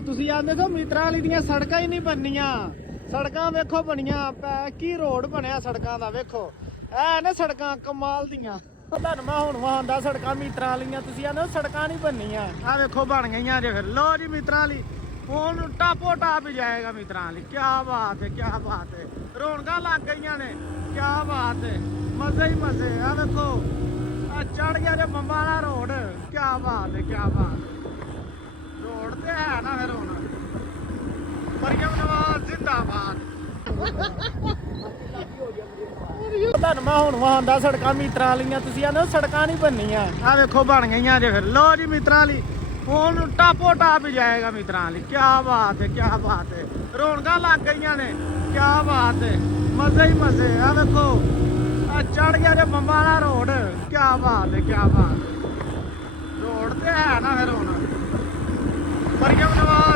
ਤੁਸੀਂ ਆਂਦੇ ਸੋ ਮਿੱਤਰਾਂ ਵਾਲੀ ਦੀਆਂ ਸੜਕਾਂ ਹੀ ਨਹੀਂ ਬਣਨੀਆਂ। ਸੜਕਾਂ ਵੇਖੋ ਬਣੀਆਂ ਕੀ ਰੋਡ ਬਣਿਆ ਸੜਕਾਂ ਦਾ ਵੇਖੋ। ਐ ਨਾ ਸੜਕਾਂ ਕਮਾਲ ਦੀਆਂ। ਤੁਹਾਨੂੰ ਮੈਂ ਹੁਣ ਵਹਾਉਂਦਾ ਸੜਕਾਂ ਮਿੱਤਰਾਂ ਵਾਲੀਆਂ। ਤੁਸੀਂ ਆਂਦੇ ਸੜਕਾਂ ਨਹੀਂ ਬਣਨੀਆਂ। ਆ ਵੇਖੋ ਬਣ ਗਈਆਂ ਜੇ। ਫਿਰ ਲੋ ਜੀ ਮਿੱਤਰਾਂ ਵਾਲੀ ਹੁਣ ਟਾਪੋ ਟਾਪ ਜਾਏਗਾ ਮਿੱਤਰਾਂ ਵਾਲੀ। ਕੀ ਬਾਤ ਹੈ, ਕੀ ਬਾਤ ਹੈ। ਰੌਣਕਾਂ ਲੱਗ ਗਈਆਂ ਨੇ। ਕੀ ਬਾਤ ਹੈ, ਮਜ਼ੇ ਹੀ ਮਜ਼ੇ। ਆ ਵੇਖੋ ਆ ਚੜ ਗਿਆ ਜੇ ਬੰਬਾਂ ਦਾ ਰੋਡ। ਕੀ ਬਾਤ ਹੈ, ਕੀ ਬਾਤ। ਰੋਡ ਤੇ ਹੈ ਨਾ ਫਿਰ ਹੁਣ ਮਰੀਮ ਨਵਾਜ਼ ਜ਼ਿੰਦਾਬਾਦ। ਤੁਹਾਨੂੰ ਮੈਂ ਹੁਣ ਵਹਾਉਂਦਾ ਸੜਕਾਂ ਮਿੱਤਰਾਂ ਵਾਲੀਆਂ। ਤੁਸੀਂ ਆਂਦੇ ਸੜਕਾਂ ਨਹੀਂ ਬਣਨੀਆਂ। ਆ ਵੇਖੋ ਬਣ ਗਈਆਂ ਜੇ। ਫਿਰ ਲੋ ਜੀ ਮਿੱਤਰਾਂ ਵਾਲੀ ਹੁਣ ਟਾਪੋ ਟਾਪ ਜਾਏਗਾ ਮਿੱਤਰਾਂ ਵਾਲੀ। ਕੀ ਬਾਤ ਹੈ, ਕੀ ਬਾਤ ਹੈ। ਰੌਣਕਾਂ ਲੱਗ ਗਈਆਂ ਨੇ। ਕੀ ਬਾਤ ਹੈ, ਮਜ਼ੇ ਹੀ ਮਜ਼ੇ। ਆ ਵੇਖੋ ਆ ਚੜ ਗਿਆ ਜੇ ਬੰਬਾਂ ਦਾ ਰੋਡ। ਕੀ ਬਾਤ ਹੈ, ਕੀ ਬਾਤ। ਰੋਡ ਤੇ ਹੈ ਨਾ ਫਿਰ ਹੁਣ ਮਰੀਮ ਨਵਾਜ਼